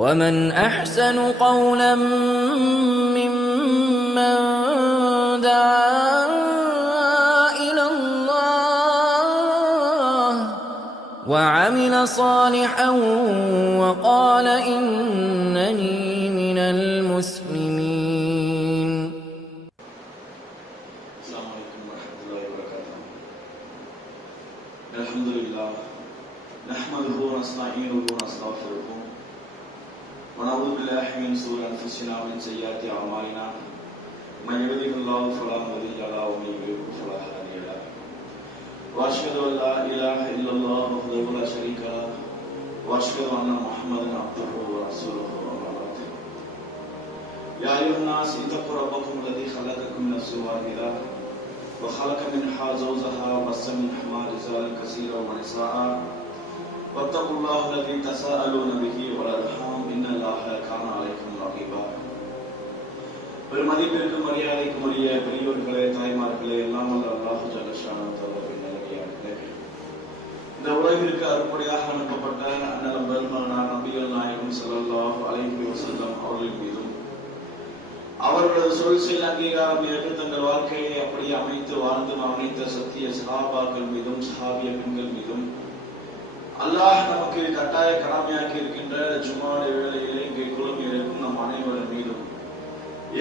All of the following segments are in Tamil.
ومن أحسن قولا ممن دعا إلى الله وعمل صالحا وقال إنني من المسلمين. السلام عليكم ورحمة الله وبركاته. الحمد لله نحمده ونستعينه ونستغفره ونعوذ بالله من شرور أنفسنا ومن سيئات أعمالنا من يهده الله فلا مضل له ومن يضلل فلا هادي له وأشهد أن لا إله إلا الله وحده لا شريك له وأشهد أن محمدا عبده ورسوله أما بعد. يا أيها الناس اتقوا ربكم الذي خلقكم من نفس واحدة وخلق منها زوجها وبث منهما رجالا كثيرا ونساء واتقوا الله الذي تساءلون به والأرحام إن الله كان عليكم رقيبا. பெருமதிப்பிற்கும் மரியாதைக்கும் உரிய பெரியோர்களே, தாய்மார்களே, எல்லாம் வல்ல அல்லாஹ் ஜல்ல ஷானஹு நல்லடியார்களே, இந்த உலகிற்கு அருப்படையாக அனுப்பப்பட்ட அண்ணலம் பெருமானார் நபிகள் நாயகம் ஸல்லல்லாஹு அலைஹி வஸல்லம் அவர்களின் மீதும் அவர்களது சொல் செயல் அங்கீகாரம் ஏற்று தங்கள் வாழ்க்கையை அப்படி அமைத்து வாழ்ந்து அமைத்த சத்திய சஹாபாக்கள் மீதும் சஹாபிய பெண்கள் மீதும் அல்லாஹ் நமக்கு கட்டாய கடமையாக்கி இருக்கின்ற ஜும்மாவுடைய வேளையிலே இங்கே குழுமி இருக்கும் நம் அனைவரின் மீதும்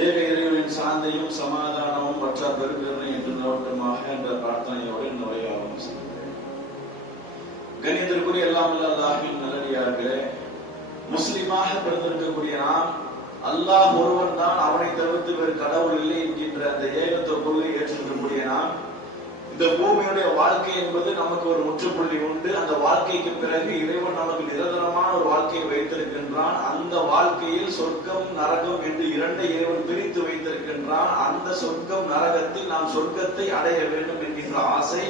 ஏக இறைவனின் சாந்தையும் சமாதானமும் பற்ற பெருக்கருணை என்று நோட்டமாக என்ற பிரார்த்தனையோடு இந்த உரையை ஆரம்பிக்கிறேன். கணிதத்திற்குரிய எல்லாம் அல்லாஹ்வின் நல்லடியார்களே, முஸ்லிமாக பிறந்திருக்கக்கூடிய நாம் அல்லாஹ் ஒருவன் தான், அவனை தவிர்த்து வேறு கடவுள் இல்லை என்கின்ற அந்த ஏகத்துவ கொள்கையை ஏற்றிருக்கக்கூடிய நாம் இந்த பூமியுடைய வாழ்க்கை என்பது நமக்கு ஒரு முற்றுப்புள்ளி உண்டு. அந்த வாழ்க்கைக்கு பிறகு இறைவன் நமக்கு நிரந்தரமான ஒரு வாழ்க்கையை வைத்திருக்கின்றான். அந்த வாழ்க்கையில் சொர்க்கம் நரகம் என்று இரண்டை இறைவன் பிரித்து வைத்திருக்கின்றான். அந்த சொர்க்கம் நரகத்தில் நாம் சொர்க்கத்தை அடைய வேண்டும் என்கின்ற ஆசை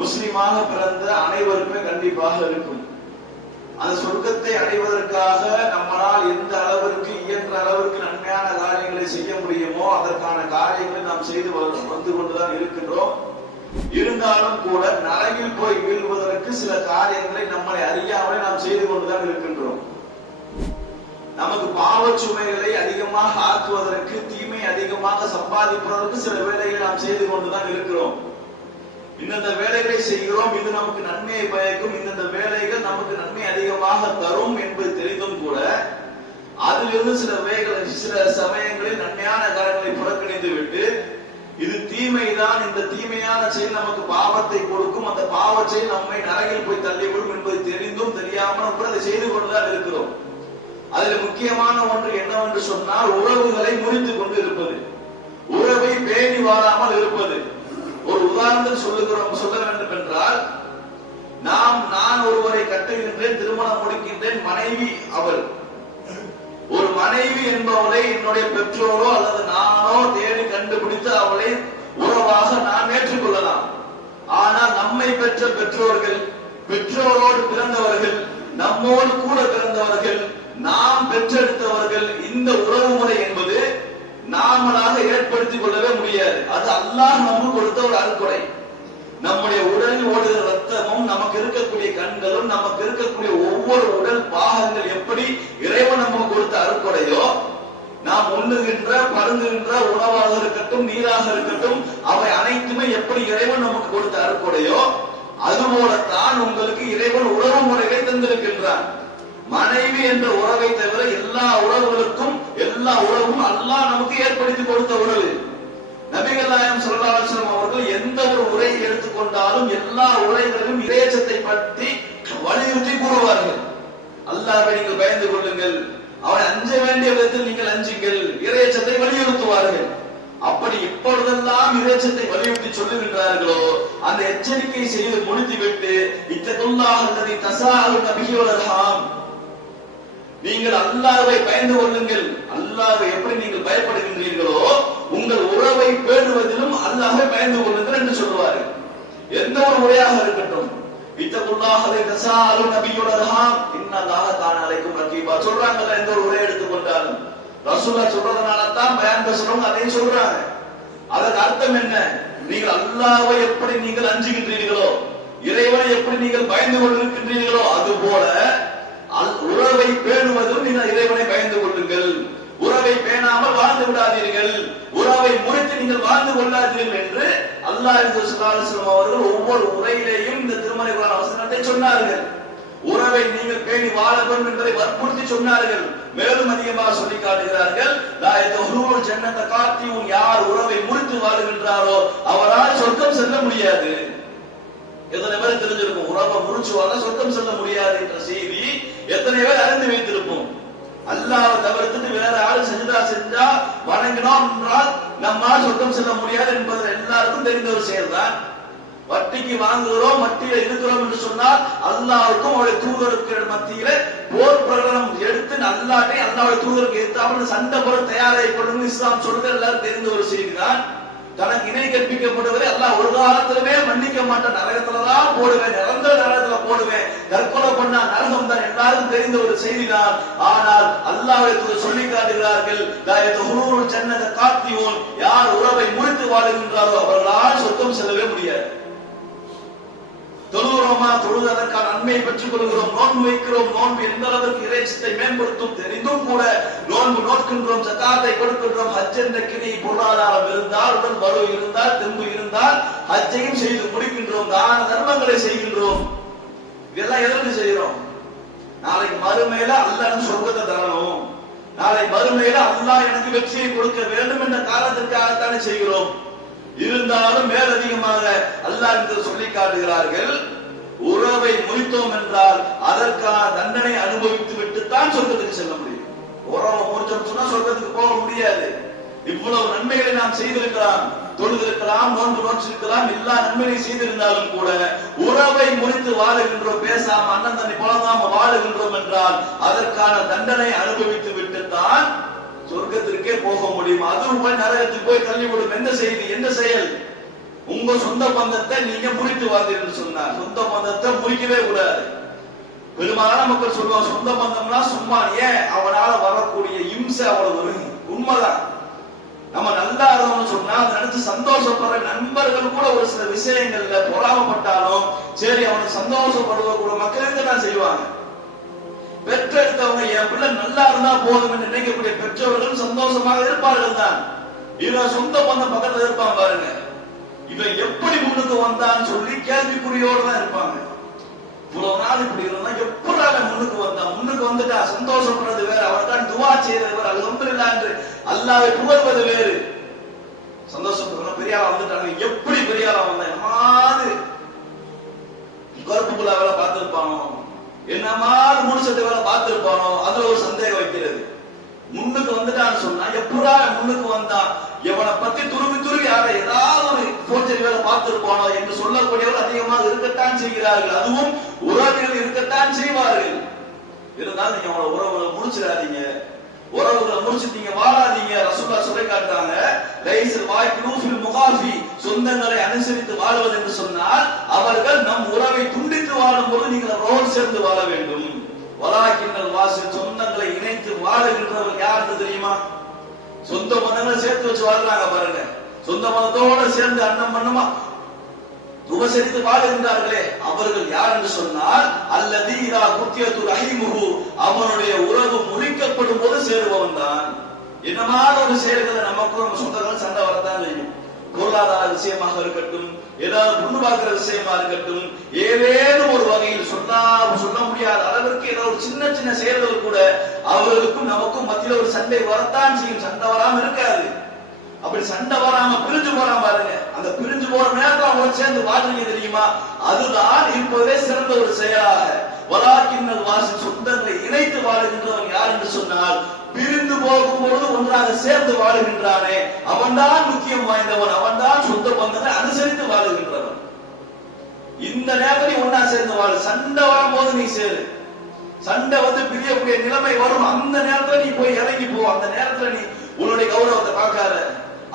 முஸ்லிமாக பிறந்த அனைவருமே கண்டிப்பாக இருக்கும். அந்த சொர்க்கத்தை அடைவதற்காக நம்மளால் எந்த அளவிற்கு இயன்ற அளவிற்கு நன்மையான காரியங்களை செய்ய முடியுமோ அதற்கான காரியங்களை நாம் செய்து வந்து கொண்டுதான் இருக்கின்றோம். இருந்தாலும் கூட நரகில் போய் வீழ்வதற்கு சில காரியங்களை நம்மளை அறியாமலே நாம் செய்து கொண்டுதான் இருக்கின்றோம். நமக்கு பாவச் சுமைகளை அதிகமாக ஆக்குவதற்கு, தீமை அதிகமாக சம்பாதிப்பதற்கு சில வேலைகளை நாம் செய்து கொண்டுதான் இருக்கிறோம். இந்தந்த வேலைகளை செய்கிறோம், இது நமக்கு நன்மையை பயக்கும், இந்தந்த வேலைகள் நமக்கு நன்மை அதிகமாக தரும் என்பது தெரிந்தும் கூட அதிலிருந்து சில சமயங்களில் நன்மையான காரியங்களை புறக்கணித்து விட்டு இது தீமைதான், இந்த தீமையான செயல் நமக்கு பாவத்தை கொடுக்கும், அந்த பாவ செயல் நம்மை நரகில் போய் தள்ளிவிடும் என்பது தெரிந்தும் தெரியாமல் கூட அதை செய்து கொண்டுதான் இருக்கிறோம். அதில் முக்கியமான ஒன்று என்னவென்று சொன்னால் உறவுகளை முறித்துக் கொண்டு இருப்பது, உறவை பேணி வாழாமல் இருப்பது. ஒரு உதாரணத்தில் சொல்ல வேண்டும் என்றால், நான் ஒருவரை கட்டுகின்றேன், திருமணம் முடிக்கின்றேன், மனைவி அவள். ஒரு மனைவி என்பவளை என்னுடைய பெற்றோரோ அல்லது நானோ தேடி கண்டுபிடித்து அவளை உறவாக நாம் ஏற்றுக்கொள்ளலாம். ஆனால் நம்மை பெற்ற பெற்றோர்கள், பெற்றோரோடு பிறந்தவர்கள், நம்மோடு கூட பிறந்தவர்கள், நாம் பெற்றெடுத்தவர்கள், இந்த உறவு முறை என்பது நாமளாக ஏற்படுத்திக் கொள்ளவே முடியாது. அது அல்லாஹ் நமக்கு கொடுத்த ஒரு அருட்கொடை. நம்முடைய உடலில் ஓடுகிற ரத்தமும், நமக்கு இருக்கக்கூடிய கண்களும், நமக்கு இருக்கக்கூடிய ஒவ்வொரு உடல் பாகங்கள் எப்படி இறைவன் நமக்கு கொடுத்த அருட்கொடையோ, நாம் உண்ணுகின்ற பருங்குகின்ற உணவாக இருக்கட்டும், நீராக இருக்கட்டும், அவை அனைத்துமே எப்படி இறைவன் நமக்கு கொடுத்த அருட்கொடையோ அதுபோலத்தான் உங்களுக்கு இறைவன் உறவு முறைகளை தந்திருக்கின்றான். மனைவி என்ற உறவை தவிர எல்லா உறவுகளுக்கும் எல்லா உறவும் அல்லாஹ் நமக்கு ஏற்படுத்தி கொடுத்த உறவு. நபிகள் நாயகம் ஸல்லல்லாஹு அலைஹி வஸல்லம் அவர்கள் எந்த ஒரு உரையை எடுத்துக்கொண்டாலும் எல்லா உரைகளிலும் இறையச்சத்தை பற்றி வலியுறுத்தி கூறுவார்கள். அல்லாஹ்வை நீங்கள் பயந்து கொள்ளுங்கள், அவனை அஞ்ச வேண்டிய விதத்தில் நீங்கள் அஞ்சுங்கள், இறையச்சத்தை வலியுறுத்துவார்கள். அப்படி இப்பொழுதெல்லாம் இறையச்சத்தை வலியுறுத்தி சொல்லுகின்றார்களோ அந்த எச்சரிக்கை செய்து முடித்துவிட்டு இத்தகுல்லாஹ் அல்லதி தஸாஅலுன பிஹி வல் அர்ஹாம், நீங்கள் அல்லாஹ்வை பயந்து கொள்ளுங்கள். அல்லாஹ்வை எப்படி நீங்கள் பயப்படுகின்றீர்களோ உங்கள் உறவை பேணுவதிலும் அல்லாஹ்வை பயந்து கொள்ளுங்கள் என்று சொல்வார்கள். எந்த ஒரு உரையாக இருக்கட்டும், இத்தகுல்லாஹ் அல்லதி தஸாஅலுன பிஹி வல் அர்ஹாம் இன்னல்லாஹ கான அலைக்கும் ரகீபா சொல்றாங்கல்ல. எந்த ஒரு உரை எடுத்துக்கொண்டாலும் ரசூலுல்லாஹ் சொல்றதுனால தான் பயான் பேசுறவங்க அதையும் சொல்றாங்க. அதற்கு அர்த்தம் என்ன? நீங்கள் அல்லாஹ்வை எப்படி நீங்கள் அஞ்சுகின்றீர்களோ, இறைவனை எப்படி நீங்கள் பயந்து கொண்டிருக்கின்றீர்களோ அதுபோல உறவை பேணுவது ரசூலுல்லாஹி ஸல்லல்லாஹு அலைஹி வஸல்லம் அவர்கள் ஒவ்வொரு உரையிலேயும் இந்த திருமறை குர்ஆன் வசனத்தை சொன்னார்கள். உறவை நீங்கள் பேணி வாழ வேண்டும் என்பதை வற்புறுத்தி சொன்னார்கள். மேலும் அதிகமாக சொல்லி காட்டுகிறார்கள், லா யதுஹுலுல் ஜன்னத காத்தியுன், யார் உறவை முறித்து வாழுகின்றாரோ அவரால் சொர்க்கம் செல்ல முடியாது. எத்தனை பேர் தெரிஞ்சிருக்கும் உறவை முறிச்சு வாழ சொர்க்கம் செல்ல முடியாது என்ற செய்தி எத்தனை பேர் அறிந்து வைத்திருப்போம். அல்லாஹ்வை தவிர்த்துட்டு வேற ஆளு சஜதா செஞ்சா வணங்கினோம் என்றால் நம்மால் சொர்க்கம் செல்ல முடியாது என்பது எல்லாருக்கும் தெரிந்த ஒரு செயல்தான். வட்டிக்கு வாங்குகிறோம், வட்டியில இருக்கிறோம் என்று சொன்னால் அல்லாஹ்வுக்கும் அவருடைய தூதருக்கு மத்தியில போர் பிரகடனம் எடுத்து அல்லாஹ்வை அல்லாஹ்வுடைய தூதருக்கு எதிர்த்தாமல் சண்டை போட தயாராகி கொள்ளும் இஸ்லாம் சொல்றது எல்லாரும் தெரிந்த ஒரு செய்திதான். தனக்கு இணை கற்பிக்கப்படுவதை அல்லாஹ் ஒரு காலத்திலுமே மன்னிக்க மாட்டான். நரகத்துலதான் போடுவேன், நிரந்தர நரகத்துல போடுவேன், தற்கொலை பண்ணா நரகம் தான் எல்லாருக்கும் தெரிந்த ஒரு செய்திதான். ஆனால் அல்லாஹ்வை சொல்லி காட்டுகிறார்கள், லா யதுஹுலுல் ஜன்னத காத்தியூன், யார் உறவை முறித்து வாழுகின்றாரோ அவர்களால் சொர்க்கம் செல்லவே முடியாது. தொழுகிறோமா, தொழுது அதற்கான நன்மையை பெற்றுக் கொள்கிறோம், நோன்பு வைக்கிறோம், நோன்பு எந்த அளவுக்கு இறைச்சித்தை மேம்படுத்தும் தெரிந்தும் கூட நோன்பு நோக்கின்றோம், ஜகாத்தை கொடுக்கின்றோம், ஹஜ் என்ற கிணை பொருளாதாரம் இருந்தால், உடல் வலு இருந்தால், தெம்பு இருந்தால் ஹஜ்ஜையும் செய்து முடிக்கின்றோம், தான தர்மங்களை செய்கின்றோம். இதெல்லாம் எதற்கு செய்கிறோம்? நாளைக்கு மறுமையில அல்லாஹ் எனக்கு சொர்க்கத்தை தரணும், நாளை மறுமையில அல்லாஹ் எனக்கு வெற்றியை கொடுக்க வேண்டும் என்ற காரணத்திற்காகத்தானே செய்கிறோம். இருந்தாலும் மேலதிகமாக அல்லாஹ் சொல்லி காட்டுகிறார்கள், உறவை முறித்தோம் என்றால் அதற்கான தண்டனை அனுபவித்து விட்டு தான் சொர்க்கத்துக்கு செல்ல முடியும். உறவை முறிச்சோம் சொன்னா சொர்க்கத்துக்கு போக முடியாது. இவ்வளவு நன்மைகளை நாம் செய்திருக்கலாம், தொழுதிருக்கலாம், நோன்பு நோற்றிருக்கலாம், எல்லா நன்மையை செய்திருந்தாலும் கூட உறவை முறித்து வாழுகின்றோம், பேசாம அண்ணன் தண்ணி புலங்காம வாழுகின்றோம் என்றால் அதற்கான தண்டனை அனுபவித்து விட்டு தான் சொர்க்கத்திற்கே போக முடியும். அதுவும் போய் நரகத்துக்கு போய் தள்ளிவிடும். என்ன செய்தி, என்ன செயல்? உங்க சொந்த பந்தத்தை நீங்க முறித்து வாழ்ந்தீர்கள் சொன்னார். சொந்த பந்தத்தை முறிக்கவே கூடாது. பெரும்பாலான மக்கள் சொல்லுவாங்க, சொந்த பந்தம்னா சும்மா, ஏன் அவனால வரக்கூடிய இம்சை அவ்வளவு உண்மைதான். நம்ம நல்லா இருந்தோம்னு சொன்னா அதை நினைச்சு சந்தோஷப்படுற நண்பர்கள் கூட ஒரு சில விஷயங்கள்ல பொறாமப்பட்டாலும் சரி அவனுக்கு சந்தோஷப்படுவ கூட மக்களுக்கு தான் செய்வாங்க. பெற்றெடுத்தவங்க என் பிள்ளை நல்லா இருந்தா போதும் என்று நினைக்கக்கூடிய பெற்றோர்கள் சந்தோஷமாக இருப்பார்கள் தான். இவன் சொந்த பந்தம் பக்கத்துல இருப்பான் பாருங்க, இவன் எப்படி முன்னுக்கு வந்தான்னு சொல்லி கேள்விக்குறியோடு தான் இருப்பாங்க. இவ்வளவு நாள் இப்படி இருந்தா எப்படி அவன் முன்னுக்கு வந்தான், முன்னுக்கு வந்துட்டா சந்தோஷப்படுறது வேற, அவனுக்கான துவா செய்யறது வேற, அல்ஹம்துலில்லாஹ் என்று அல்லாஹ்வை புகழ்வது வேறு. சந்தோஷப்படுறோம், பெரியாரா வந்துட்டாங்க, எப்படி பெரியாரா வந்தான், என்னமாது கருப்புக்குள்ள வேலை பார்த்திருப்பானோ, என்னமாது முடிச்சது வேலை பார்த்திருப்பானோ, அதுல ஒரு சந்தேகம் வைக்கிறது. முன்னுக்கு வந்துட்டான்னு சொன்னா எப்படா முன்னுக்கு வந்தான், எவனை பத்தி துருவி துருவி யாரை ஏதாவது ஒரு போர்ஜரி வேலை பார்த்திருப்பானோ என்று சொல்லக்கூடியவர் அதிகமாக இருக்கத்தான் செய்கிறார்கள். அதுவும் உறவுகள் இருக்கத்தான் செய்வார்கள். இருந்தாலும் நீங்க அவங்கள உறவுகளை முடிச்சிடாதீங்க, உறவுகளை முடிச்சுட்டீங்க வாழாதீங்க. ரசூலுல்லாஹ் சொல்லி காட்டுறாங்க, லைஸல் வாய்ஃபு ஃபில் முகாஃபி, சொந்தங்களை அனுசரித்து வாழ்வது என்று சொன்னால் அவர்கள் நம் உறவை துண்டித்து வாழும் போது நீங்கள் அவரோடு சேர்ந்து வாழ வேண்டும். வலாக்கின்னல் வாசில், சொந்தங்களை இணைத்து வாழுகின்றவர்கள் யாருக்கு தெரியுமா? சொந்த பந்தங்களை சேர்த்து வச்சு வாழ்றாங்க பாருங்க, சொந்த பந்தத்தோட சேர்ந்து அண்ணன் பண்ணமா உபசரித்து வாழுகின்றார்களே அவர்கள் யார் என்று சொன்னால் அல்லது இதா குத்தியத்து ரஹிமுஹு, அவனுடைய உறவு முறிக்கப்படும் போது சேருபவன் தான். என்னமான ஒரு செயல்களை நமக்கு நம்ம சொந்தங்கள் சண்டை வரத்தான் செய்யும். பொருளாதார விஷயமாக இருக்கட்டும், ஏதாவது பொண்ணு பார்க்கிற விஷயமா இருக்கட்டும், ஏதேனும் ஒரு வகையில் சொல்ல முடியாத அளவிற்கு ஏதோ ஒரு சின்ன சின்ன செயல்கள் கூட அவர்களுக்கும் நமக்கும் மத்தியில ஒரு சண்டை வரத்தான் செய்யும். சண்டை வராம இருக்காது. அப்படி சண்டை வராம பிரிஞ்சு போறாம பாருங்க, அந்த பிரிஞ்சு போற நேரத்தில் அவங்க சேர்ந்து வாழ்றீங்க தெரியுமா, அதுதான் இருப்பதே சிறந்த ஒரு செயலாக. வலாக்கின்னல் வாசி, சொந்தங்களை இணைத்து வாழுகின்றவன் யார் என்று சொன்னால் பிரிந்து போகும்போது ஒன்றாக சேர்ந்து வாழுகின்றானே அவன்தான் முக்கியம் வாய்ந்தவன், அவன்தான் சொந்த பந்தங்களை அனுசரித்து வாழுகின்றவன். இந்த நேரத்தில் ஒன்னா சேர்ந்து வாழு. சண்டை வரும்போது நீ சேரு, சண்டை வந்து பிரியக்கூடிய நிலைமை வரும், அந்த நேரத்துல நீ போய் இறங்கி போ. அந்த நேரத்துல நீ உன்னுடைய கௌரவத்தை பார்க்காத,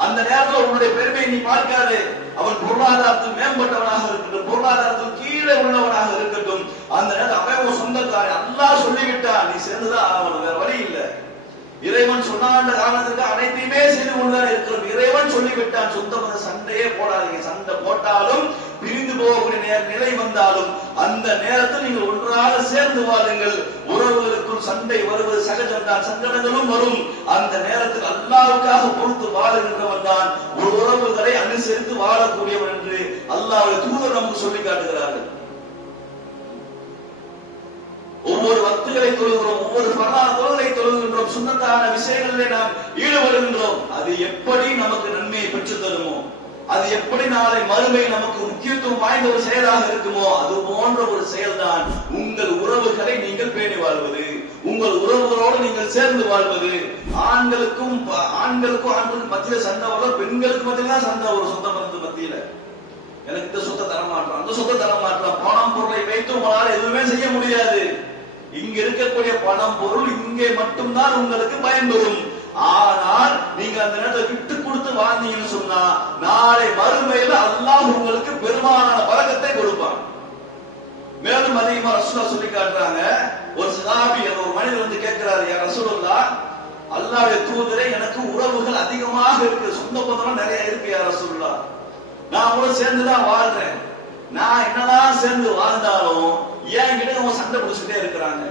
அந்த நேரத்தில் உன்னுடைய பெருமையை நீ பார்க்காது. அவன் பொருளாதாரத்தில் மேம்பட்டவனாக இருக்கட்டும், பொருளாதாரத்தில் கீழே உள்ளவனாக இருக்கட்டும், அந்த நேரத்தில் அவன் சொந்தக்காரன். அல்லாஹ் சொல்லிவிட்டான், நீ சேர்ந்துதான் ஆகணும், வேற வழி இல்லை. இறைவன் சொன்னான்ற காரணத்துக்கு அனைத்தையுமே செய்து கொண்டுதான் இருக்கிறோம். இறைவன் சொல்லிவிட்டான், சொந்த பந்த சண்டையே போடாதீங்க. சண்டை போட்டாலும் பிரிந்து போகக்கூடிய நிலை வந்தாலும் அந்த நேரத்தில் நீங்கள் ஒன்றாக சேர்ந்து வாழுங்கள். உறவுகளுக்குள் சண்டை வருவது சகஜம்தான், சங்கடங்களும் வரும். அந்த நேரத்தில் அல்லாஹ்வுக்காக பொறுத்து வாழுகின்றவன் தான் ஒரு உறவுகளை அனுசரித்து வாழக்கூடியவன் என்று அல்லாஹ்வுடைய தூதர் நமக்கு சொல்லி காட்டுகிறார்கள். ஒவ்வொரு வக்துகளை தொழுகிறோம், ஒவ்வொரு பரலான தொழுகை தொழுகின்றோம், சுன்னத்தான விஷயங்களிலே நாம் ஈடுபடுகின்றோம். அது எப்படி நமக்கு நன்மையை பெற்றுத் தருமோ, அது எப்படி நாளை மறுமை நமக்கு முக்கியத்துவம் வாய்ந்த ஒரு செயலாக இருக்குமோ, அது போன்ற ஒரு செயல்தான் உங்கள் உறவுகளை நீங்கள் பேணி வாழ்வது, உங்கள் உறவுகளோடு நீங்கள் சேர்ந்து வாழ்வது. ஆண்களுக்கும் ஆண்களுக்கும் மத்தியில சண்டை வரும், பெண்களுக்கு மத்தியில தான் சண்டை வரும். சொந்த பந்தத்து மத்தியில எனக்கு இந்த சொத்தை தர மாட்டோம், அந்த சொத்தை தர மாட்டோம். பணம் பொருளை வைத்து உங்களால் எதுவுமே செய்ய முடியாது. இங்க இருக்கக்கூடிய பணம் பொருள் இங்கே மட்டும்தான் உங்களுக்கு பயன்பெறும். ஆனால் நீங்க அந்த நேரத்தை விட்டு கொடுத்து வாழ்ந்தீங்கன்னு சொன்னா நாளை மறுமையில அல்லாஹ் உங்களுக்கு பெருமானான பரக்கத்தை கொடுப்பான். மேலும் அதிகமா ரசூலுல்லாஹ் சொல்லி காட்டுறாங்க. ஒரு சஹாபி ஒரு மனிதர் வந்து கேட்கிறாரு, யா ரசூலுல்லாஹ், அல்லாஹ்வுடைய தூதரே, எனக்கு உறவுகள் அதிகமாக இருக்கு, சொந்த பந்தம் நிறைய இருக்கு யா ரசூலுல்லாஹ், நான் கூட சேர்ந்துதான் வாழ்றேன். நான் என்னதான் சேர்ந்து வாழ்ந்தாலும் ஏன் கிட்ட அவங்க சண்டை பிடிச்சுட்டே இருக்கிறாங்க.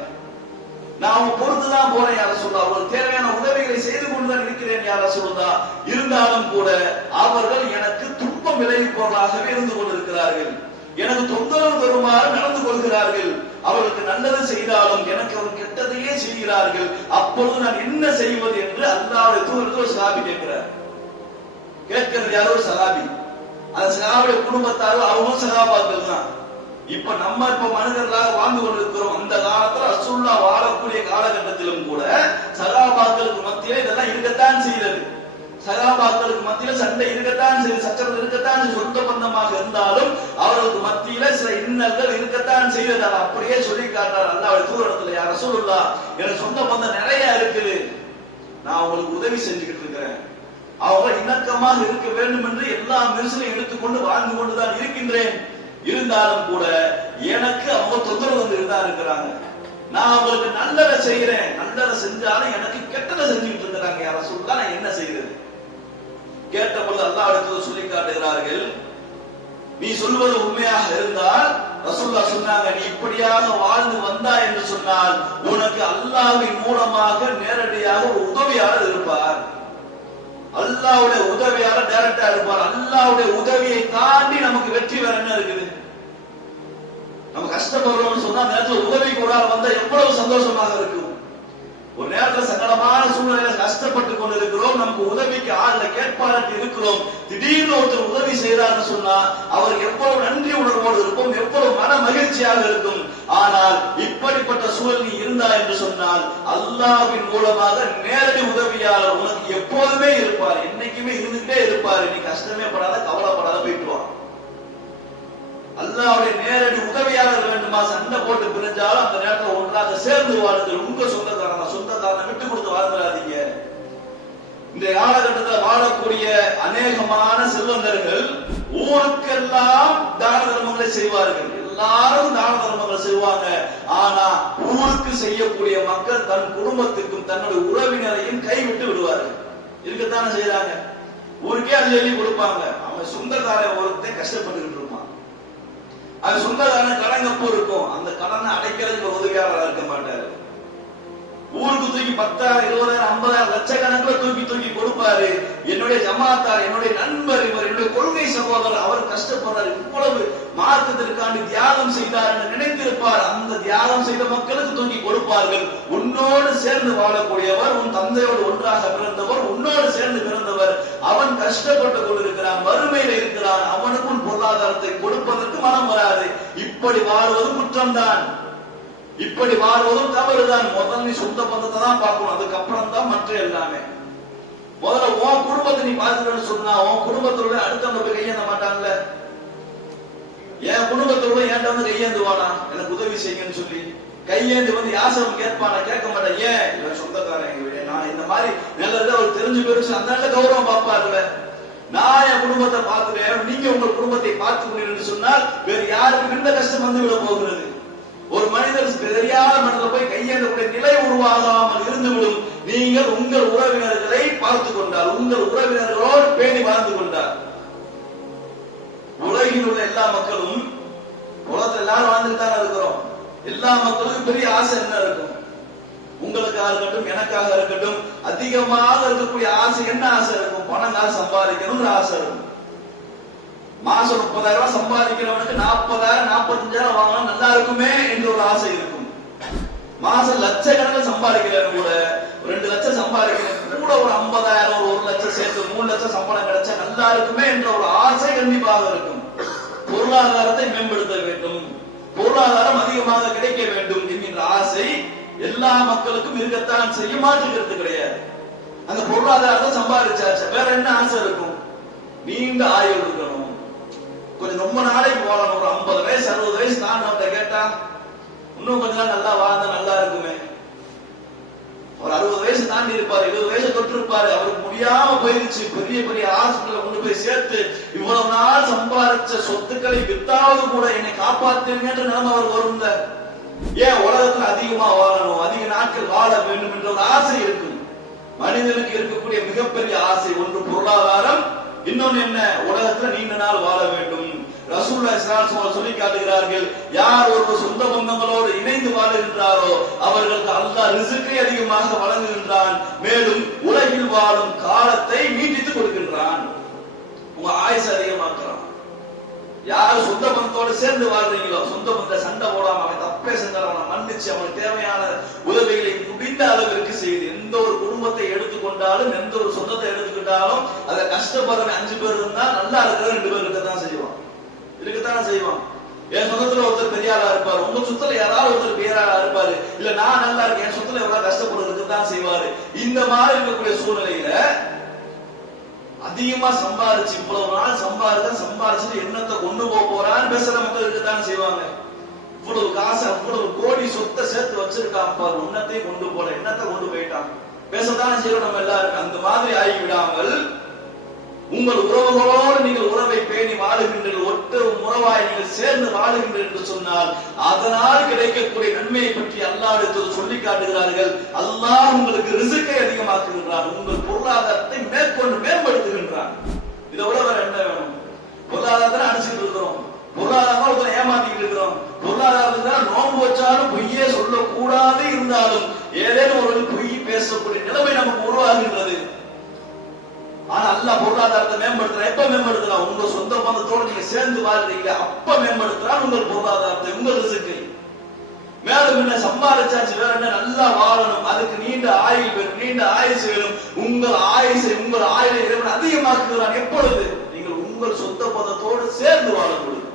நான் அவங்க பொறுத்துதான் போறேன் யா ரசூலுல்லாஹ், அவங்களுக்கு தேவையான உதவிகளை செய்து கொண்டுதான் இருக்கிறேன் யா ரசூலுல்லாஹ். இருந்தாலும் கூட அவர்கள் எனக்கு துன்பம் விளைவிப்பவர்களாகவே இருந்து கொண்டிருக்கிறார்கள், எனக்கு தொந்தரவு தருமாறு நடந்து கொள்கிறார்கள். அவர்களுக்கு நல்லது செய்தாலும் எனக்கு அவர் கெட்டதையே செய்கிறார்கள். அப்பொழுது நான் என்ன செய்வது என்று அல்லாஹ்வுடைய தூதருக்கு ஒரு சஹாபி கேட்கிறார். கேட்கிறது யாரோ ஒரு சஹாபி. அந்த சஹாபிய குடும்பத்தாரோ அவங்களும் சஹாபாக்கள் தான். இப்ப நம்ம மனிதர்களாக வாழ்ந்து கொண்டிருக்கிறோம். அந்த காலத்துல ரசூலுல்லாஹ் வாழக்கூடிய காலகட்டத்திலும் கூட சஹாபாக்களுக்கு மத்தியில இதெல்லாம் இருக்கத்தான் செய்தது. சஹாபாக்களுக்கு மத்தியில சண்டை இருக்கத்தான் செய்து, சச்சரவு இருக்கத்தான் செய்து. சொந்த பந்தமாக இருந்தாலும் அவர்களுக்கு மத்தியில சில இன்னல்கள் இருக்கத்தான் செய்தது. அப்படியே சொல்லி காட்டுறார் அல்லாஹ்வுடைய தூதரிடத்துல, யா ரசூலுல்லாஹ், எனக்கு சொந்த பந்தம் நிறைய இருக்குது, நான் உங்களுக்கு உதவி செஞ்சுக்கிட்டு இருக்கிறேன், அவங்க இணக்கமாக இருக்க வேண்டும் என்று எல்லா முயற்சிகளையும் எடுத்துக்கொண்டு வாழ்ந்து கொண்டுதான் இருக்கின்றேன். இருந்தாலும் கூட எனக்கு அவங்க தொந்தரவு வந்து தான் இருக்கிறாங்க. நான் அவங்களுக்கு நல்லதை செய்யறேன், நல்லதை செஞ்சாலும் எனக்கு கெட்டதை செஞ்சுக்கிட்டு இருக்கிறாங்க யா ரசூலுல்லாஹ், நான் என்ன செய்யறது? கேட்டபோது அல்லாஹ்வுடைய சொல்லி காட்டுகிறார்கள், நீ சொல்வது உண்மையாக இருந்தால் ரசூலுல்லாஹ் சொன்னாங்க, நீ இப்படியாக வாழ்ந்து வந்தாய் என்று சொன்னால் உனக்கு அல்லாஹ்வின் மூலமாக நேரடியாக ஒரு உதவியாளர் இருப்பார். அல்லாஹ்வுடைய உதவியாளர் டைரக்டா இருப்பார். அல்லாஹ்வுடைய உதவியை தாண்டி நமக்கு வெற்றி வேற என்ன இருக்குது? நம்ம கஷ்டப்படுறோம்னு சொன்னா நேரத்தில் உதவிக்கு ஒரு ஆள் வந்தா எவ்வளவு சந்தோஷமாக இருக்கும். ஒரு நேரத்தில் சங்கடமான சூழ்நிலையில கஷ்டப்பட்டு கொண்டு இருக்கிறோம், நமக்கு உதவிக்கு ஆள்ல கேட்பாளர் இருக்கிறோம், திடீர்னு ஒருத்தர் உதவி செய்யறாருன்னு சொன்னா அவருக்கு எவ்வளவு நன்றி உணர்வோடு இருக்கும், எவ்வளவு மன மகிழ்ச்சியாக இருக்கும். ஆனால் இப்படிப்பட்ட சூழல் இருந்தா என்று சொன்னால் அல்லாஹ்வின் மூலமாக நேரடி உதவியாளர் உனக்கு எப்போதுமே இருப்பார், என்னைக்குமே இருந்துட்டே இருப்பாரு. நீ கஷ்டமே படாத, கவலைப்படாத, போயிட்டு வா. அல்லாஹ்வுடைய நேரடி உதவியாளர் வேண்டுமா? சண்டை போட்டு பிரிஞ்சாலும் அந்த நேரத்தில் ஒன்றாக சேர்ந்து வாழுங்கள். உங்க சொந்தக்காரனை விட்டு கொடுத்து வாழ்ந்துடாதீங்க. இந்த காலகட்டத்தில் வாழக்கூடிய அநேகமான செல்வந்தர்கள் ஊருக்கெல்லாம் தான தர்மங்களை செய்வார்கள், எல்லாரும் தான தர்மங்கள் செய்வாங்க. ஆனா ஊருக்கு செய்யக்கூடிய மக்கள் தன் குடும்பத்துக்கும் தன்னுடைய உறவினரையும் கைவிட்டு விடுவார்கள். இருக்கத்தானே செய்யறாங்க. ஊருக்கே அது எழுதி கொடுப்பாங்க. அவன் சொந்தக்காரன் ஒருத்தன் கஷ்டப்பட்டுக்கிட்டு இருப்பான், அது சொந்தக்காரன் கடன் கப்பு இருக்கும், அந்த கடனை அடைக்கிறதுக்கு உதவியாளராக இருக்க மாட்டாரு. ஊருக்கு தூக்கி 10,000, 20,000, 50,000 லட்சக்கணக்கில் தூக்கி கொடுப்பாரு. என்னுடைய ஜமாத்தார், என்னுடைய நண்பர், இவர் என்னுடைய கொள்கை சகோதரர், அவர் கஷ்டப்படுறார், இவ்வளவு மார்க்கத்திற்காண்டி தியாகம் செய்தார் என்று நினைத்திருப்பார். அந்த தியாகம் செய்த மக்களுக்கு தூக்கி கொடுப்பார்கள். உன்னோடு சேர்ந்து வாழக்கூடியவர், உன் தந்தையோடு ஒன்றாக பிறந்தவர், உன்னோடு சேர்ந்து பிறந்தவர், அவன் கஷ்டப்பட்டு கொண்டிருக்கிறான், வறுமையில் இருக்கிறான், அவனுக்கும் பொருளாதாரத்தை கொடுப்பதற்கு மனம் வராது. இப்படி வாழ்வதும் குற்றம்தான், இப்படி வாழ்வதும் தவறுதான். முதல்ல நீ சொந்த பந்தத்தை தான் பார்க்கணும், அதுக்கப்புறம் தான் மற்ற எல்லாமே. முதல்ல உன் குடும்பத்தை நீ பார்த்துட்டு சொன்னா உன் குடும்பத்தோட அடுத்தவங்க போய் கையேந்த மாட்டான்ல. என் குடும்பத்தோட என்கிட்ட வந்து கையேந்துவானா, எனக்கு உதவி செய்யுங்கன்னு சொல்லி கையேந்து வந்து யாசகம் கேட்பானா? கேட்க மாட்டேன். ஏன்? இவன் சொந்தக்காரன், நான் இந்த மாதிரி நல்லது அவர் தெரிஞ்சு போயிருச்சு, அந்த நேரத்தில் கௌரவம் பார்ப்பாருல. நான் என் குடும்பத்தை பார்த்துட்டேன், நீங்க உங்க குடும்பத்தை பார்த்துக்கணும் சொன்னால் வேறு யாருக்கும் எந்த கஷ்டம் வந்து விட போகிறது? ஒரு மனிதர் தெரியாத மனிதர் போய் கையேந்தக்கூடிய நிலை உருவாகாமல் இருந்துவிடும். நீங்கள் உங்கள் உறவினர்களை பார்த்துக் கொண்டால், உங்கள் உறவினர்களோடு பேணி வாழ்ந்து கொண்டால், உலகில் உள்ள எல்லா மக்களும், உலகத்துல எல்லாரும் வாழ்ந்துட்டு தான் இருக்கிறோம், எல்லா மக்களுக்கும் பெரிய ஆசை என்ன இருக்கும்? உங்களுக்காக இருக்கட்டும், எனக்காக இருக்கட்டும், அதிகமாக இருக்கக்கூடிய ஆசை என்ன ஆசை இருக்கும்? பணம் காசு சம்பாதிக்கணும்னு ஆசை இருக்கும். மாசம் 30,000 ரூபாய் சம்பாதிக்கிறவனுக்கு 40,000 45,000 வாங்கணும், நல்லா இருக்குமே என்று ஒரு ஆசை இருக்கும். மாசம் லட்சக்கணக்கில் சம்பாதிக்கிறவன் கூட 2 லட்சம் சம்பாதிக்கிறவன் கூட ஒரு 50,000 1 லட்சம் சேர்த்து 3 லட்சம் சம்பளம் கிடைச்சா நல்லா இருக்குமே என்ற ஒரு ஆசை கண்டிப்பாக இருக்கும். பொருளாதாரத்தை மேம்படுத்த வேண்டும், பொருளாதாரம் அதிகமாக கிடைக்க வேண்டும் என்கின்ற ஆசை எல்லா மக்களுக்கும் இருக்கத்தான் செய்ய, மாற்றுகிறது கிடையாது. அந்த பொருளாதாரத்தை சம்பாதிச்சாச்சு, வேற என்ன ஆசை இருக்கும்? நீண்ட ஆயுள் இருக்கணும், கொஞ்சம் ரொம்ப நாளைக்கு வாழணும். ஒரு 50 வயசு 60 வயசு தாண்டவன்ட்ட கேட்டா இன்னும் கொஞ்ச நாள் நல்லா வாழ்ந்தா நல்லா இருக்குமே. ஒரு 60 வயசு தாண்டி இருப்பாரு, 70 வயசு தொட்டு இருப்பாரு, அவருக்கு முடியாம போயிருச்சு, பெரிய பெரிய ஹாஸ்பிட்டல் கொண்டு போய் சேர்த்து இவ்வளவு நாள் சம்பாதிச்ச சொத்துக்களை வித்தாவது கூட என்னை காப்பாத்துங்கன்ற நிலைமை அவர் வரும். ஏன் உலகத்துல அதிகமா வாழணும், அதிக நாட்கள் வாழ வேண்டும் என்ற ஒரு ஆசை இருக்கும். மனிதனுக்கு இருக்கக்கூடிய மிகப்பெரிய ஆசை ஒன்று பொருளாதாரம், இன்னொன்னு என்ன? உலகத்துல நீண்ட நாள் வாழ வேண்டும். ரசூலுல்லாஹி ஸல்லல்லாஹு அலைஹி வஸல்லம் சொல்லி காட்டுகிறார்கள், யார் ஒருவர் சொந்த பந்தங்களோடு இணைந்து வாழுகின்றாரோ அவர்களுக்கு அல்லாஹ் ரிஸ்கை அதிகமாக வழங்குகின்றான், மேலும் உலகில் வாழும் காலத்தை நீட்டித்து கொடுக்கின்றான், உங்க ஆயுசை அதிகமாக்குறான். யார் சொந்த பந்தத்தோடு சேர்ந்து வாழ்றீங்களோ, சொந்த பந்த சண்டை போடாம அவன் தப்பே செஞ்சாலும் அவனை மன்னிச்சு அவனுக்கு தேவையான உதவிகளை முடிந்த அளவிற்கு செய்து, எந்த ஒரு குடும்பத்தை எடுத்துக்கொண்டாலும் எந்த ஒரு சொந்தத்தை எடுத்துக்கிட்டாலும் அதை கஷ்டப்படுறவன் 5 பேர் இருந்தா நல்லா இருக்கிற 2 பேர் இருக்கத்தான் செய்வான். என் சொந்தத்துல ஒருத்தர் பெரிய ஆளா இருப்பாரு, உங்க சொத்துல யாராவது ஒருத்தர் பெரிய ஆளா இருப்பாரு, இல்ல நான் நல்லா இருக்கேன் என் சொத்துல எவ்வளவு கஷ்டப்படுறதுக்கு தான் செய்வாரு. இந்த மாதிரி இருக்கக்கூடிய சூழ்நிலையில அதிகமா சம்பாதிச்சு இவ்வளவு நாள் சம்பாதிச்சு என்னத்தை கொண்டு போறான்னு பேசுற மக்கள் இருக்கத்தான் செய்வாங்க. இவ்வளவு காசு அவ்வளவு கோடி சொத்தை சேர்த்து வச்சிருக்கான் பாரு, உன்னத்தையும் கொண்டு போற, என்னத்தை கொண்டு போயிட்டான் பேசத்தானே செய்யறோம் நம்ம எல்லாரும். அந்த மாதிரி ஆகிவிடாமல் உங்கள் உறவுகளோடு நீங்கள் உறவை பேணி வாழுகின்றீர்கள், ஒட்டு உறவாய் நீங்கள் சேர்ந்து வாழுகின்றீர்கள் என்று சொன்னால் அதனால் கிடைக்கக்கூடிய நன்மையை பற்றி அல்லாஹ் சொல்லி காட்டுகிறார்கள். அல்லாஹ் உங்களுக்கு ரிஸ்கை அதிகமாக்குகின்றான், உங்கள் பொருளாதாரத்தை மேம்படுத்துகின்றான். இதை விட வேற என்ன வேணும்? பொருளாதாரத்தை அடிச்சுட்டு இருக்கிறோம், பொருளாதாரம் ஏமாத்திட்டு இருக்கிறோம், பொருளாதாரத்துக்கு நோன்பு வச்சாலும் பொய்யே சொல்லக்கூடாது, இருந்தாலும் ஏதேனும் ஒரு பொய் பேசக்கூடிய நிலைமை நமக்கு உருவாகின்றது. ஆனா அல்லாஹ் பொருளாதாரத்தை மேம்படுத்துறான். எப்ப மேம்படுத்துறான்? உங்க சொந்த பந்தத்தோடு நீங்க சேர்ந்து வாழ்றீங்களா அப்ப மேம்படுத்துறான் உங்கள் பொருளாதாரத்தை, உங்கள் ரிஸ்கை. மேலும் என்ன சம்பாதிச்சாச்சு, வேற என்ன? நல்லா வாழணும், அதுக்கு நீண்ட ஆயுள் வேணும், நீண்ட ஆயுசு வேணும். உங்கள் ஆயுளை இறைவன் அதிகமாக்குகிறான். எப்பொழுது? நீங்கள் உங்கள் சொந்த பந்தத்தோடு சேர்ந்து வாழக்கூடாது.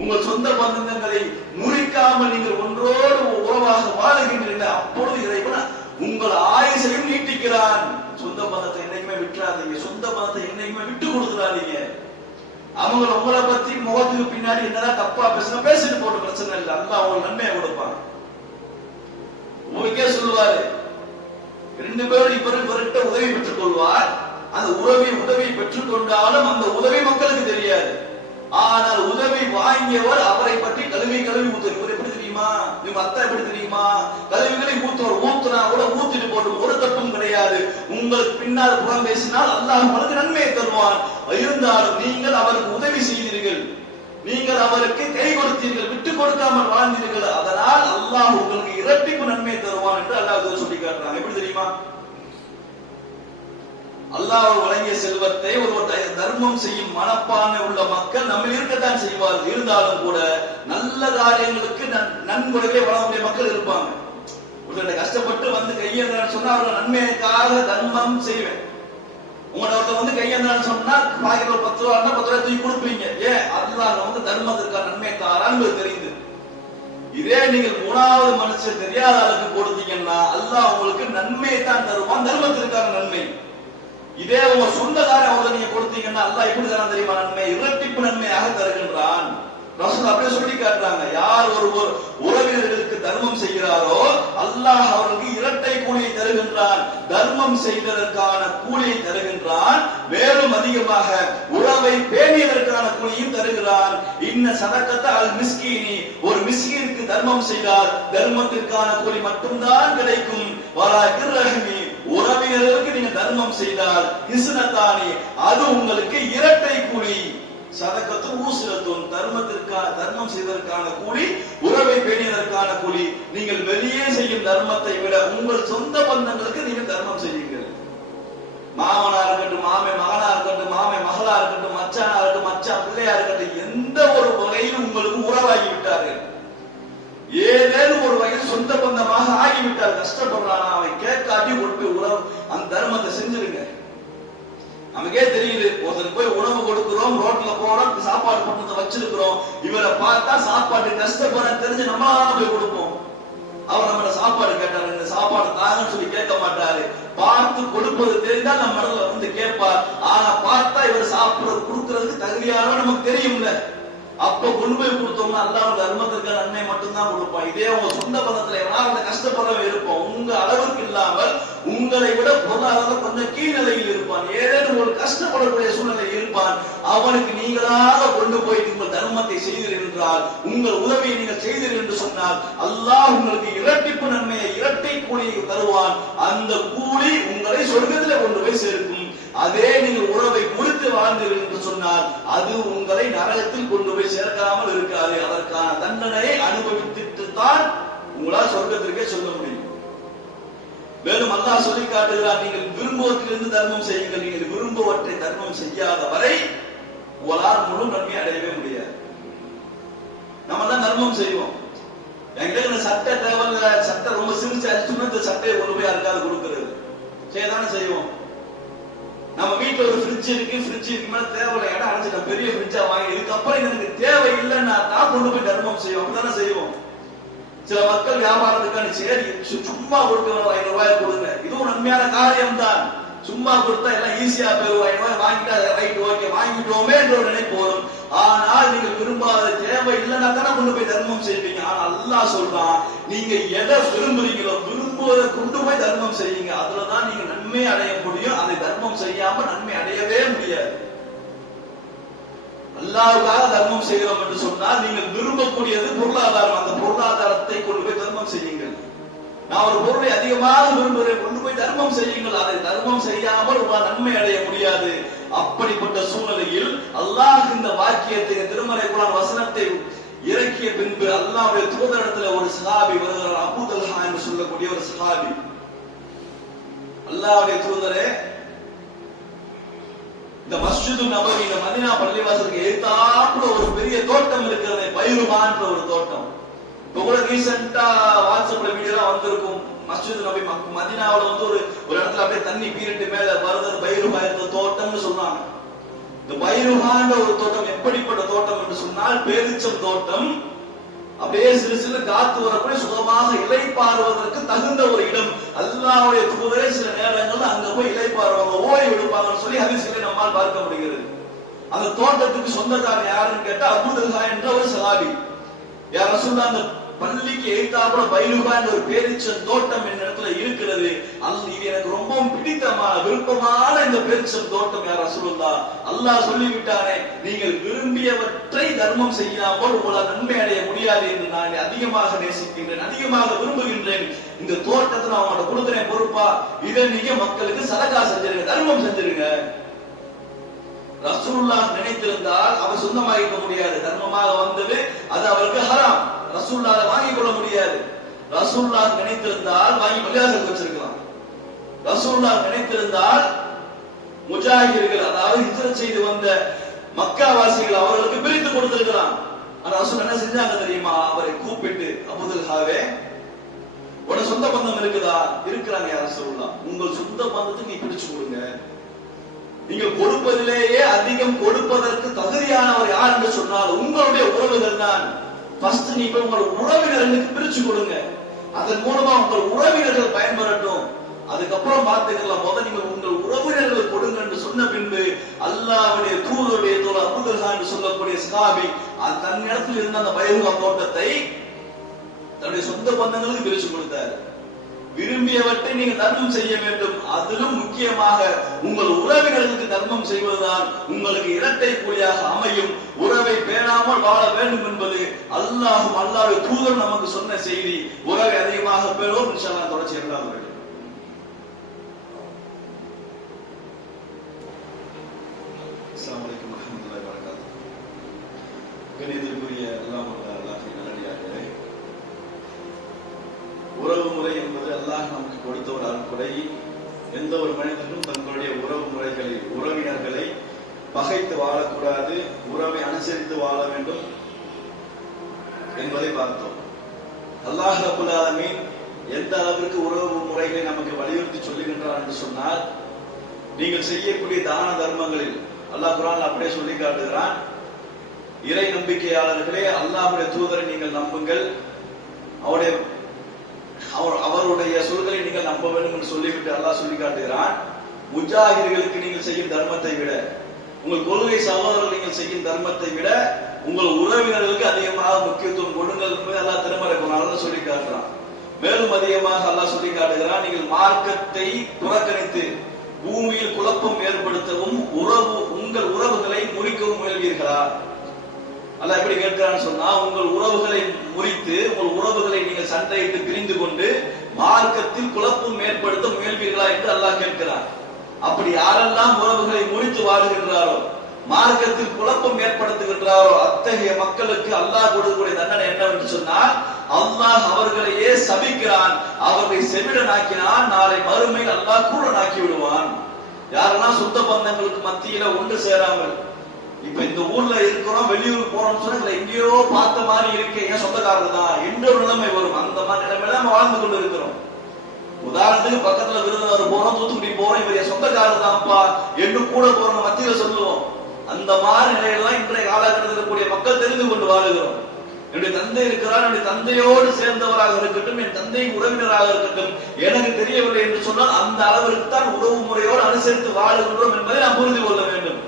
உங்கள் சொந்த பந்தங்களை முறிக்காமல் நீங்கள் ஒன்றோடு உறவாக வாழுகின்றீர்கள், அப்பொழுது இறைவன் உங்கள் ஆயுசையும் நீட்டிக்கிறான். சொந்த பந்தத்தை என்னைக்குமே விட்டுறாதீங்க, சொந்த பந்தத்தை என்னைக்குமே விட்டு கொடுத்துறாதீங்க. அவங்க உங்களை பத்தி முகத்துக்கு பின்னாடி என்னதான் தப்பா பேசிட்டு போட்டு பிரச்சனை இல்லை, அல்லாஹ் அவங்க நன்மையை கொடுப்பாங்க. உங்களுக்கே சொல்லுவாரு, 2 பேரும் இவர்கிட்ட உதவி பெற்றுக் கொள்வார், அந்த உதவி பெற்றுக் கொண்டாலும் அந்த உதவி மக்களுக்கு தெரியாது. ஆனால் உதவி வாங்கியவர் அவரை பற்றி கழுவி ஊத்துவார். இவர் எப்படி தெரியுமா, இவங்க அத்தா எப்படி தெரியுமா, கழுவிகளை ஊத்துனா கூட ஊத்திட்டு போட்டு ஒரு தப்பும் கிடையாது. உங்களுக்கு பின்னால் புறம் பேசினால் அல்லாஹ் உங்களுக்கு நன்மையை தருவான். இருந்தாலும் நீங்கள் அவருக்கு உதவி செய்தீர்கள், நீங்கள் அவருக்கு கை கொடுத்தீர்கள், விட்டுக் கொடுக்காமல் வாழ்ந்தீர்கள், அதனால் அல்லாஹ் உங்களுக்கு இரட்டிப்பு நன்மை தருவான் என்று அல்லாஹ் சொல்லி காட்டுறாங்க. எப்படி தெரியுமா? அல்லாஹ் வழங்கிய செல்வத்தை ஒரு தர்மம் செய்யும் மனப்பான்மை உள்ள மக்கள் நம்ம இருக்கத்தான் செய்வார்கள். இருந்தாலும் கூட நல்ல காரியங்களுக்கு நன்கொடைகளை வழங்கக்கூடிய மக்கள் இருப்பாங்க. உங்கள்கிட்ட கஷ்டப்பட்டு வந்து கையேந்திரான்னு சொன்னா அவர்கள் நன்மைக்காக தர்மம் செய்வேன். உங்களோட வந்து கையேந்திரான்னு சொன்னா பாக்கெட்ல 10 ரூபா 10 ரூபாய் தூக்கி கொடுப்பீங்க. ஏன்? அல்லாஹ் தர்மத்திற்கான நன்மை தாரான்னு தெரியுது. இதே நீங்கள் 3வது மனுஷன் தெரியாத அளவுக்கு கொடுத்தீங்கன்னா அல்லாஹ் உங்களுக்கு நன்மையை தான் தருவான், தர்மத்திற்கான நன்மை. இதே உங்க சொந்தக்கார அவங்க நீங்க கொடுத்தீங்கன்னா அல்லாஹ் எப்படி தரான் தெரியுமா? நன்மை இரட்டிப்பு நன்மையாக தருகின்றான். ரசூல் அப்படியே சொல்லி காட்டுறாங்க, யார் ஒருவர் உறவினர்களுக்கு தர்மம் செய்கிறாரோ அல்லாஹ் அவருக்கு இரட்டை கூலியை தருகின்றான், தர்மம் செய்ததற்கான கூலியை தருகின்றான், மேலும் அதிகமாக உறவை பேணியதற்கான கூலியும் தருகிறான். இன்ன சதக்கத்த அல் மிஸ்கீனி, ஒரு மிஸ்கீனுக்கு தர்மம் செய்தால் தர்மத்திற்கான கூலி மட்டும்தான் கிடைக்கும். வலாகிர் ரஹ்மி, உறவினர்களுக்கு நீங்க தர்மம் செய்தால் ஹிஸ்னத்தானி, அது உங்களுக்கு இரட்டை கூலி. சதகத்தும் ஊசிலத்தும் தர்மம் செய்வதற்கான கூலி, உறவை பேணியதற்கான கூலி. நீங்கள் வெளியே செய்யும் தர்மத்தை விட உங்கள் சொந்த பந்தங்களுக்கு நீங்கள் தர்மம் செய்யுங்கள். மாமனா இருக்கட்டும், மாமை மகனா இருக்கட்டும், மாமை மகளா இருக்கட்டும், மச்சானா இருக்கட்டும், மச்சான் பிள்ளையா இருக்கட்டும், எந்த ஒரு வகையிலும் உங்களுக்கு உறவாகி விட்டார்கள், ஏதேனும் ஒரு வகையில் சொந்த பந்தமாக ஆகிவிட்டார், கஷ்டப்படுறானா அவன் கேட்காட்டி கொண்டு போய் உறவு அந்த தர்மத்தை செஞ்சிருங்க. நமக்கே தெரியுது, ஒருத்தருக்கு போய் உணவு கொடுக்கிறோம், ரோட்ல போறோம், சாப்பாடு பண்ணதை வச்சிருக்கிறோம், இவரை பார்த்தா சாப்பாடு கஷ்டப்படுற தெரிஞ்சு நம்மளால போய் கொடுப்போம். அவர் நம்ம சாப்பாடு கேட்டாரு, இந்த சாப்பாடு தாங்கன்னு சொல்லி கேட்க மாட்டாரு. பார்த்து கொடுப்பது தெரிந்தால் நம்ம இடத்துல வந்து கேட்பார். ஆனா பார்த்தா இவர் சாப்பிட கொடுக்கறதுக்கு தகுதியான நமக்கு தெரியும்ல, அப்ப கொண்டு போய் கொடுத்தோம்னா அல்லாஹ் தர்மத்திற்கு நன்மை மட்டும்தான் கொடுப்பான். இதே உங்க சொந்த பந்தத்துல எவனாவது கஷ்டப்படுறவன் இருப்போம், உங்க அளவுக்கு இல்லாமல் உங்களை விட பொருளாதாரம் கொஞ்சம் கீழ்நிலையில் இருப்பான், ஏதேனும் ஒரு கஷ்டப்படக்கூடிய சூழ்நிலை இருப்பான், அவனுக்கு நீங்களாக கொண்டு போய் உங்கள் தர்மத்தை செய்தீர்கள் என்றால், உங்கள் உதவியை நீங்கள் செய்தீர்கள் என்று சொன்னால், அல்லாஹ் உங்களுக்கு இரட்டிப்பு நன்மையை, இரட்டை கூலியை தருவான். அந்த கூலி உங்களை சொர்க்கத்திலே கொண்டு போய் சேர்க்கும். அதே நீங்கள் உறவை முறித்து வாழ்ந்தீர்கள் என்று சொன்னால், அது உங்களை நரகத்தில் கொண்டு போய் சேர்க்காமல் இருக்காது. அதற்கான தண்டனையை அனுபவித்துட்டு தான் உங்களால் சொர்க்கத்திற்கே சொல்ல முடியும். மேலும் அல்லாஹ் சொல்லி காட்டுகிறார், நீங்கள் விரும்புவதிலிருந்து தர்மம் செய்யுங்கள், நீங்கள் விரும்புவற்றை தர்மம் செய்யாத வரை உங்களால் முழு நன்மை அடையவே முடியாது. நம்ம தான் தர்மம் செய்வோம். என்கிட்ட இந்த சட்டை தேவையில்ல, சட்டை ரொம்ப சிரிச்சு அடிச்சுன்னா இந்த சட்டையை கொண்டு போய் யாருக்காவது கொடுக்கிறது செய்யதானே செய்வோம். நம்ம வீட்டுல ஒரு ஃப்ரிட்ஜ் இருக்கு மேல தேவையில்லை, இடம் அடைச்சிட்டோம், பெரிய ஃப்ரிட்ஜா வாங்கி இதுக்கப்புறம் எனக்கு தேவை இல்லைன்னா தான் கொண்டு போய் தர்மம் செய்வோம். அப்படித்தானே செய்வோம். சில மக்கள் வியாபாரத்துக்கான சரி சும்மா கொடுக்கணும், 500 ரூபாய் கொடுங்க, இதுவும் நன்மையான காரியம் தான். சும்மா கொடுத்தா எல்லாம் ஈஸியா போயிடும், 500 ரூபாய் வாங்கிட்டா ரைட் ஓகே வாங்கிட்டோமே என்ற ஒரு நினைப்பு வரும். ஆனால் நீங்கள் விரும்பாத தேவை இல்லைன்னா தானே கொண்டு போய் தர்மம் செய்வீங்க. ஆனா அல்லாஹ் சொல்றான், நீங்க எதை விரும்புறீங்களோ விரும்புவதை கொண்டு போய் தர்மம் செய்யுங்க, அதுலதான் நீங்க நன்மை அடைய முடியும். அதை தர்மம் செய்யாம நன்மை அடையவே முடியாது. அல்லாஹ்வுக்காக தர்மம் செய்கிறோம் என்று சொன்னால், நீங்கள் விரும்பக்கூடியது பொருளாதாரம், அந்த பொருளாதாரத்தை கொண்டு போய் தர்மம் செய்யுங்கள். நான் ஒரு பொருளை அதிகமாக விரும்புகிறேன், கொண்டு போய் தர்மம் செய்யுங்கள், அதை தர்மம் செய்யாமல் உங்களால் நன்மை அடைய முடியாது. அப்படிப்பட்ட சூழ்நிலையில் அல்லாஹ் இந்த வாக்கியத்தை, திருமறை குர்ஆன் வசனத்தை இறக்கிய பின்பு அல்லாஹ்வுடைய தூதரிடத்தில் ஒரு சஹாபி வருகிறார், அபூ தல்ஹா என்று சொல்லக்கூடிய ஒரு சஹாபி. அல்லாஹ்வுடைய தூதரே, இந்த மஸ்ஜிது நபவி, இந்த மதீனா பள்ளிவாசலுக்கு எதிர்த்தாப்புல ஒரு பெரிய தோட்டம் இருக்கிறது, பைருமான்ற ஒரு தோட்டம். இப்ப கூட ரீசெண்டா வாட்ஸ்அப்ல வீடியோலாம் வந்திருக்கும். மஸ்ஜிது நபி மதீனாவுல வந்து ஒரு இடத்துல அப்படியே தண்ணி பீரிட்டு மேல வருது, பைருஹா இருந்த தோட்டம்னு சொன்னாங்க. இந்த பைருஹான்ற ஒரு தோட்டம் எப்படிப்பட்ட தோட்டம் என்று சொன்னால், பேரிச்சம் தோட்டம். அப்படியே சிறு சிறு காத்து வரக்கூடிய சுகமாக இலைப்பாறுவதற்கு தகுந்த ஒரு இடம். அல்லாஹ்வுடைய தூதரே சில நேரங்கள்ல அங்க போய் இலைப்பாறுவாங்க, ஓய்வு எடுப்பாங்கன்னு சொல்லி ஹதீஸ்களை நம்மால் பார்க்க முடிகிறது. அந்த தோட்டத்துக்கு சொந்தக்காரர் யாருன்னு கேட்டா அபூ தல்ஹா என்ற ஒரு சஹாபி. யா ரசூலுல்லாஹ், அந்த பள்ளிக்கு எதிர்த்தாப்புல பைருஹா என்ற ஒரு பேரிச்சம் தோட்டம் என் இடத்துல இருக்கிறது, இது எனக்கு ரொம்பவும் பிடித்தமான விருப்பமான இந்த பேரிச்சம் தோட்டம் யா ரசூலுல்லாஹ், அல்லாஹ் சொல்லிவிட்டானே, நீங்கள் விரும்பியவற்றை தர்மம் செய்யாமல் உங்களால் நன்மை அடைய முடியாது என்று நான் அதிகமாக நேசிக்கின்றேன், அதிகமாக விரும்புகின்றேன். இந்த தோட்டத்தை நான் அவங்கள்ட்ட கொடுக்குறேன் பொறுப்பா, இதை நீங்க மக்களுக்கு சதகா செஞ்சிருங்க, தர்மம் செஞ்சிருங்க. ரசூலுல்லாஹ் நினைத்திருந்தால் அவர் சொந்தமாகிக்க முடியாது, தர்மமாக வந்தது அது அவருக்கு ஹராம், ரசூலுல்லாஹ் வாங்கிக் கொள்ள முடியாது. ரசூலுல்லாஹ் நினைத்திருந்தால் வாங்கி பள்ளிவாசலுக்கு வச்சிருக்கலாம். ரசூலுல்லாஹ் நினைத்திருந்தால் முஜாஹிர்கள், அதாவது ஹிஜ்ரத் செய்து வந்த மக்கா வாசிகள், அவர்களுக்கு பிரித்து கொடுத்திருக்கலாம். ஆனா ரசூல் என்ன செஞ்சாங்க தெரியுமா? அவரை கூப்பிட்டு, அபூ தல்ஹாவே, உன சொந்த பந்தம் இருக்குதா? இருக்கிறாங்க யா ரசூலுல்லாஹ், உங்கள் சொந்த பந்தத்துக்கு நீ பிரிச்சு கொடுங்க. நீங்கள் கொடுப்பதிலேயே அதிகம் கொடுப்பதற்கு தகுதியானவர் யார் என்று சொன்னால் உங்களுடைய உறவுகள் தான். ஃபர்ஸ்ட் நீங்க உங்கள் உறவினர்களுக்கு பிரிச்சு கொடுங்க, அதன் மூலமா உங்கள் உறவினர்கள் பயன்பெறட்டும், அதுக்கப்புறம் பார்த்துக்கலாம். முதல் நீங்கள் உங்கள் உறவினர்களுக்கு கொடுங்க என்று சொன்ன பின்பு அல்லாஹ்வுடைய தூதருடைய தோழர் அபூ தல்ஹா என்று சொல்லக்கூடிய சஹாபி தன் இடத்தில் இருந்த அந்த பைருஹா தோட்டத்தை தன்னுடைய சொந்த பந்தங்களுக்கு பிரிச்சு கொடுத்தார். விரும்பியவற்றை நீங்கள் தர்மம் செய்ய வேண்டும், அதிலும் முக்கியமாக உங்கள் உறவினர்களுக்கு தர்மம் செய்வதுதான் உங்களுக்கு இரட்டை கூலியாக அமையும். உறவை பேணாமல் வாழ வேண்டும் என்பது அல்லாஹ்வும் அல்லாஹ்வுடைய தூதர் நமக்கு சொன்ன செய்தி. உறவை அதிகமாக பேணுவோம். இன்ஷா அல்லாஹ் தொடர்ச்சி இரண்டாவது வேண்டும். அஸ்ஸலாமு அலைக்கும் வரஹ்மத்துல்லாஹி வபரகாத்துஹு. கொடுத்த ஒரு அருட்கொடை. எந்த ஒரு மனிதனும் தங்களுடைய உறவு முறைகளை, உறவினர்களை பகைத்து வாழக்கூடாது, உறவை அனுசரித்து வாழ வேண்டும் என்பதை பார்த்தோம். அல்லாஹ் ரப்பல் ஆலமீன் எந்த அளவிற்கு உறவு முறைகளை நமக்கு வலியுறுத்தி சொல்லுகின்றார் என்று சொன்னால், நீங்கள் செய்யக்கூடிய தான தர்மங்களில் அல்லாஹ் குர்ஆன்ல அப்படியே சொல்லி காட்டுகிறான், இறை நம்பிக்கையாளர்களே அல்லாஹ்வுடைய தூதரை நீங்கள் நம்புங்கள், அவருடைய சொல்களை நீங்கள் நம்ப வேண்டும் என்று சொல்லிவிட்டு அல்லாஹ் சொல்லி காட்டுகிறான், முஜாஹிர்களுக்கு நீங்கள் செய்யும் தர்மத்தை விட, உங்கள் கொள்கை சகோதரர்கள் நீங்கள் செய்யும் தர்மத்தை விட உங்கள் உறவினர்களுக்கு அதிகமாக முக்கியத்துவம் கொடுங்கள் என்பதை அல்லாஹ் திருமறை குர்ஆன்ல சொல்லி காட்டுறான். மேலும் அதிகமாக அல்லாஹ் சொல்லி காட்டுகிறான், நீங்கள் மார்க்கத்தை புறக்கணித்து பூமியில் குழப்பம் ஏற்படுத்தவும் உங்கள் உறவுகளை முறிக்கவும் முயல்வீர்களா? அல்லாஹ் எப்படி கேட்கிறான்னு சொன்னா, உங்கள் உறவுகளை முறித்து உங்கள் உறவுகளை நீங்கள் சண்டையிட்டு பிரிந்து கொண்டு மார்க்கத்தில் குழப்பம் ஏற்படுத்த முயல்வீர்களா என்று அல்லாஹ் கேட்கிறான். அப்படி யாரெல்லாம் உறவுகளை முறித்து வாழுகின்றாரோ, மார்க்கத்தில் குழப்பம் ஏற்படுத்துகின்றாரோ, அத்தகைய மக்களுக்கு அல்லாஹ் கொடுக்கக்கூடிய தண்டனை என்னவென்று சொன்னால், அல்லாஹ் அவர்களையே சபிக்கிறான், அவர்களை செவிடனாக்கினான், நாளை மறுமையில் அல்லாஹ் கூடனாக்கி விடுவான். யாரெல்லாம் சொந்த பந்தங்களுக்கு மத்தியில ஒன்று சேராமல், இப்ப இந்த ஊர்ல இருக்கிறோம், வெளியூர் போறோம்னு சொன்னா எங்கேயோ பார்த்த மாதிரி இருக்கு, ஏன் சொந்தக்காரர் தான் என்ற ஒரு நிலைமை வரும். அந்த மாதிரி நிலைமையில நம்ம வாழ்ந்து கொண்டு இருக்கிறோம். உதாரணத்துக்கு பக்கத்துல விருதுநகர் போறோம், தூத்துக்குடி போறோம், இவரைய சொந்தக்காரர் தான்ப்பா என்று கூட போறோம் மத்தியில சொல்லுவோம். அந்த மாதிரி நிலையெல்லாம் இன்றைய காலகட்டத்தில் இருக்கக்கூடிய மக்கள் தெரிந்து கொண்டு வாழுகிறோம். என்னுடைய தந்தை இருக்கிறார், என்னுடைய தந்தையோடு சேர்ந்தவராக இருக்கட்டும், என் தந்தை உறவினராக இருக்கட்டும், எனக்கு தெரியவில்லை என்று சொன்னால் அந்த அளவிற்கு தான் உறவு முறையோடு அனுசரித்து வாழுகின்றோம் என்பதை நாம் புரிந்து கொள்ள வேண்டும்.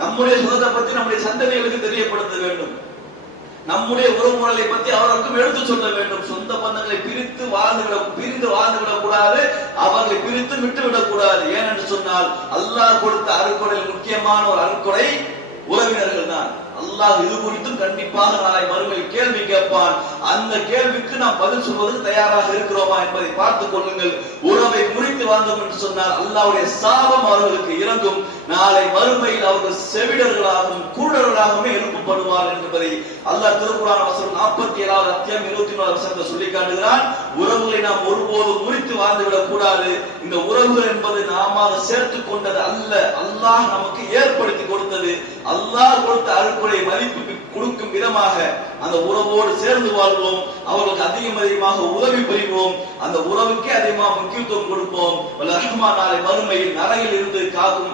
நம்முடைய சுகத்தை பற்றி நம்முடைய சந்ததிகளுக்கு தெரியப்படுத்த வேண்டும். நம்முடைய உறவுமுறைகளை பற்றி அவர்களுக்கும் எடுத்து சொல்ல வேண்டும். சொந்த பந்தங்களை பிரிந்து வாழ்ந்துவிடக் கூடாது, அவர்களை பிரித்து விட்டுவிடக் கூடாது. ஏனென்று சொன்னால் அல்லாஹ் கொடுத்த அருட்கொடையில் முக்கியமான ஒரு அருட்கொடை உறவினர்கள் தான். அல்லாஹ் இது குறித்தும் கண்டிப்பாக நாளை மறுமையில் கேள்வி கேட்பான். அந்த கேள்விக்கு நாம் பதில் சொல்வதற்கு தயாராக இருக்கிறோமா என்பதை பார்த்துக் கொள்ளுங்கள். உறவை முறித்து வாழ்ந்தோம் என்று சொன்னால் அல்லாஹ்வுடைய சாபம் அவர்களுக்கு இறங்கும். நாளை மறுமையில் அவர்கள் செவிடர்களாகவும் குருடர்களாகவே எழுப்பப்படுவார்கள் என்பதை அல்லாஹ் திருக்குர்ஆன் வசனம் 47வது அத்தியாயம் 21வது வசனத்தை சொல்லி காட்டுகிறான். உறவுகளை நாம் ஒருபோதும் முறித்து வாழ்ந்துவிடக் கூடாது. இந்த உறவுகள் என்பது நாம சேர்த்துக் கொண்டது அல்ல, அல்லாஹ் நமக்கு ஏற்படுத்தி கொடுத்தது. அல்லாஹ் கொடுத்த அருட்கொடை மதிப்பு கொடுக்கும் விதமாக அந்த உறவோடு சேர்ந்து வாழ்வோம். அவர்களுக்கு அதிகமாக உதவி புரிவோம். அந்த உறவுக்கே அதிகமாக முக்கியத்துவம் கொடுப்போம். ரஹ்மான் நாளை மறுமையில் நரகில் இருந்து காக்கும்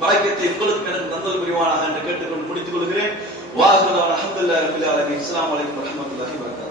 பாக்கியத்தை உங்களுக்கும் எனக்கு தந்தல் புரிவானாக என்று கேட்டுக்கொண்டு முடித்துக் கொள்கிறேன். வாஹிரு அல்ஹம்துலில்லாஹி ரப்பில் ஆலமீன். அஸ்ஸலாமு அலைக்கும் வரஹ்மத்துல்லாஹி வபரகாத்துஹு.